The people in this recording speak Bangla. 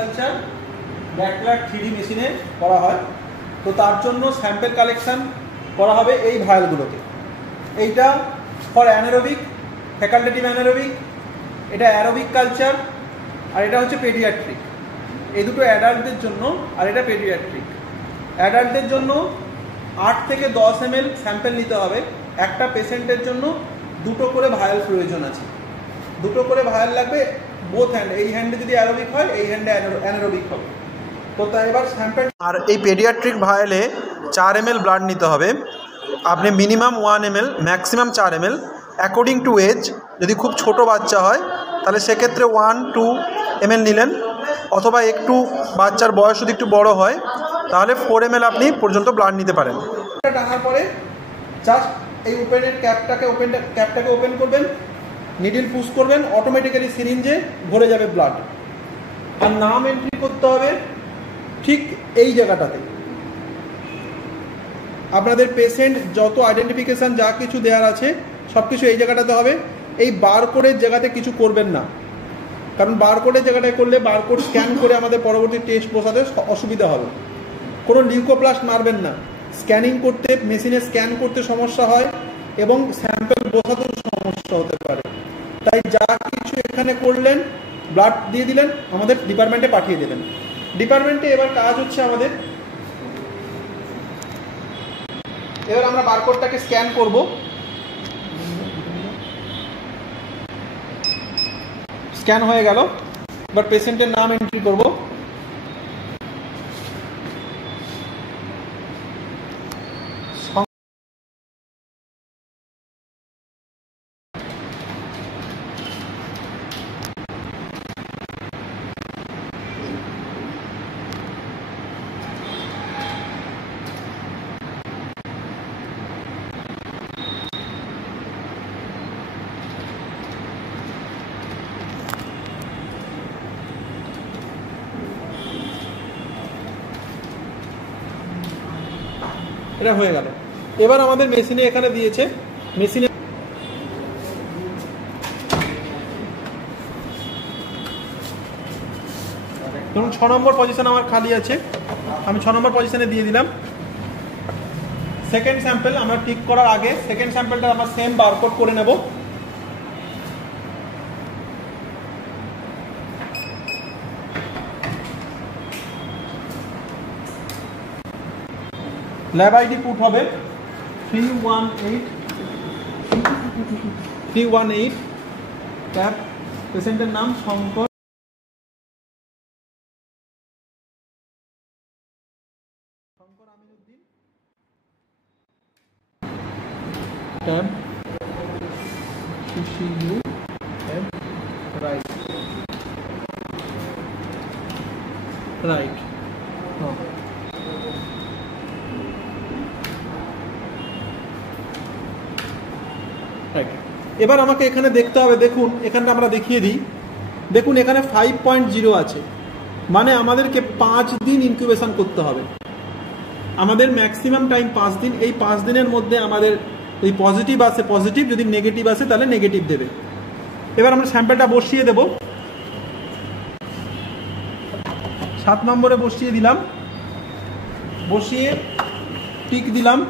কালচার ব্যাকলার 3D মেশিনে করা হয়। তো তার জন্য স্যাম্পল কালেকশন করা হবে এই ভায়ালগুলোতে। এইটা ফর অ্যানারোবিক, ফ্যাকাল্টেটিভ অ্যানারোবিক, এটা অ্যারোবিক কালচার, আর এটা হচ্ছে পেডিয়াট্রিক। এই দুটো অ্যাডাল্টদের জন্য, আর এটা পেডিয়াট্রিক। অ্যাডাল্টদের জন্য 8 থেকে 10 ml স্যাম্পল নিতে হবে। একটা পেশেন্টের জন্য 2টো করে ভায়াল প্রয়োজন আছে, 2টো করে ভায়াল লাগবে বোথ হ্যান্ড। এই হ্যান্ডে যদি অ্যারোবিক হয়, এই হ্যান্ডে অ্যানারোবিক হবে। তো তাই এবার স্যাম্পল, আর এই পেডিয়াট্রিক ভায়ালে 4 ml ব্লাড নিতে হবে। আপনি minimum 1 ml, maximum 4 ml according to age. যদি খুব ছোট বাচ্চা হয় তাহলে সেক্ষেত্রে 1-2 ml নিলেন, অথবা একটু বাচ্চার বয়স যদি একটু বড় হয় তাহলে 4 ml আপনি পর্যন্ত ব্লাড নিতে পারেন। টানার পরে জাস্ট এই ক্যাপটাকে ওপেন করবেন, নিডল পুশ করবেন, অটোমেটিক্যালি সিরিঞ্জে ভরে যাবে ব্লাড। আর নাম এন্ট্রি করতে হবে ঠিক এই জায়গাটাতে। আপনাদের পেশেন্ট যত আইডেন্টিফিকেশান যা কিছু দেওয়ার আছে সব কিছু এই জায়গাটাতে হবে। এই বারকোডের জায়গাতে কিছু করবেন না, কারণ বারকোডের জায়গাটায় করলে বারকোড স্ক্যান করে আমাদের পরবর্তী টেস্ট বসাতে অসুবিধা হবে। কোনো লিউকোপ্লাস্ট মারবেন না, স্ক্যানিং করতে, মেশিনে স্ক্যান করতে সমস্যা হয় এবং স্যাম্পল বসাতেও সমস্যা হতে পারে। তাই যা কিছু এখানে করলেন, ব্লাড দিয়ে দিলেন, আমাদের ডিপার্টমেন্টে পাঠিয়ে দেবেন। ডিপার্টমেন্টে এবার কাজ হচ্ছে আমাদের, এবার আমরা বারকোডটাকে স্ক্যান করব। স্ক্যান হয়ে গেল, এবার পেশেন্টের নাম এন্ট্রি করব। এটা হয়ে গেল। এবার আমাদের মেশিনে এখানে দিয়েছে, মেশিনে ধরুন 6 নম্বর পজিশন আমার খালি আছে, আমি 6 নম্বর পজিশনে দিয়ে দিলাম। সেকেন্ড স্যাম্পল আমরা টিক করার আগে সেকেন্ড স্যাম্পলটা আমরা সেম বারকোড করে নেব। ল্যাব আইডি পুট হবে 318 ট্যাব। পেশেন্টের নাম Shankar, Aminuddin. Tab CCU right right. এবার আমাকে এখানে দেখতে হবে, দেখুন এখানটা আমরা দেখিয়ে দিই। দেখুন এখানে 5.0 আছে, মানে আমাদেরকে 5 দিন ইনকিউবেশন করতে হবে। আমাদের ম্যাক্সিমাম টাইম 5 দিন। এই 5 দিনের মধ্যে আমাদের যদি পজিটিভ আসে পজিটিভ, যদি নেগেটিভ আসে তাহলে নেগেটিভ দেবে। এবার আমরা স্যাম্পলটা বসিয়ে দেব। 7 নম্বরে বসিয়ে দিলাম, বসিয়ে টিক দিলাম।